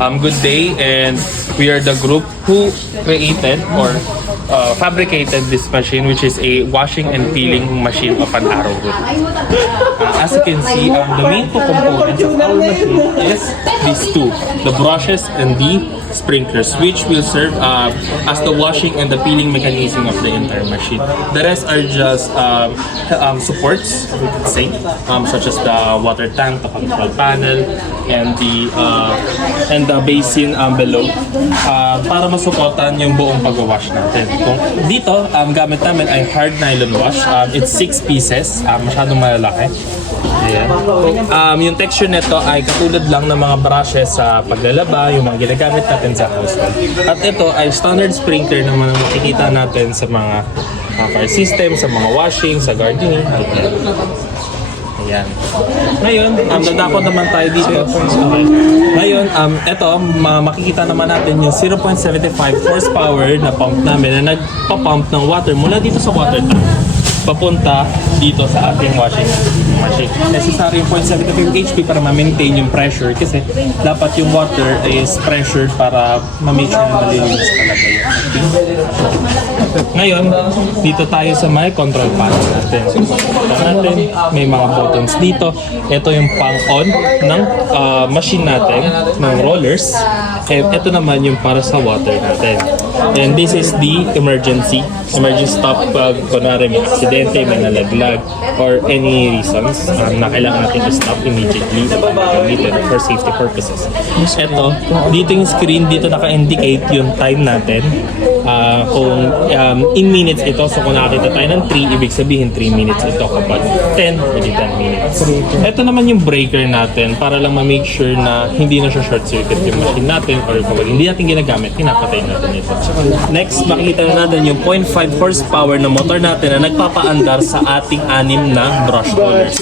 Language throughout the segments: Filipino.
Good day, and we are the group who created or fabricated this machine, which is a washing and peeling machine of an Arrowroot. As you can see, the main two components of our machine is these two, the brushes and the sprinklers, which will serve as the washing and the peeling mechanism of the entire machine. The rest are just supports, we could say, such as the water tank, the control panel, and the basin below, para masuportan yung buong pag-wash natin. Kung dito, gamit namin ay hard nylon wash. It's 6 pieces, masyadong malalaki. Ayan. Yung texture nito ay katulad lang ng mga brushes sa paglalaba, yung mga ginagamit natin sa household. At ito ay standard sprinkler naman na makikita natin sa mga fire system, sa mga washing, sa gardening. Ayan. Ngayon, dadako naman tayo dito. Okay. Ngayon, ito, makikita naman natin yung 0.75 horsepower na pump namin na nagpa-pump ng water mula dito sa water tank papunta dito sa ating washing machine. Necessary yung 0.75 HP para ma-maintain yung pressure kasi dapat yung water is pressured para ma-make sure na malilinis talaga yung Ngayon, dito tayo sa may control panel natin. May mga buttons dito. Ito yung pang-on ng machine natin, ng rollers. Ito naman yung para sa water natin. And this is the emergency stop pag kunwari may aksidente, may nalaglag, or any reasons na kailangan natin i-stop immediately gamitin for safety purposes. Ito, dito yung screen, dito naka-indicate yung time natin. Kung in minutes ito, so kung nakakita tayo ng 3, ibig sabihin 3 minutes ito. Kapag 10, hindi 10 minutes. Ito naman yung breaker natin para lang ma-make sure na hindi na siya short circuit yung machine natin, or kung hindi natin ginagamit, pinapatay natin ito. Next, makikita na natin yung 0.5 horsepower na motor natin na nagpapaandar sa ating 6 na brush rollers.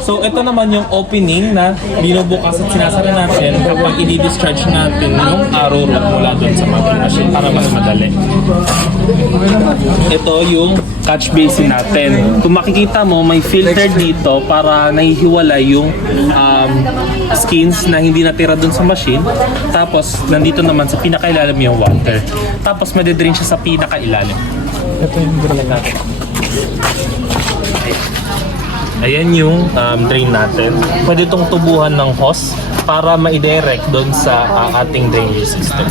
So ito naman yung opening na binubukas at sinasara natin kapag i-discharge natin yung Arrowroot mula doon sa ating machine para mas madali. Ito yung catch basin natin. Kung makikita mo, may filter dito para nahihiwalay yung skins na hindi natira doon sa machine. Tapos nandito naman sa pinakailalim yung water. Tapos madidrain siya sa pinakailalim. Ito yung drain natin. Ayan yung drain natin. Pwede itong tubuhan ng hose para ma-direct doon sa ating drainage system.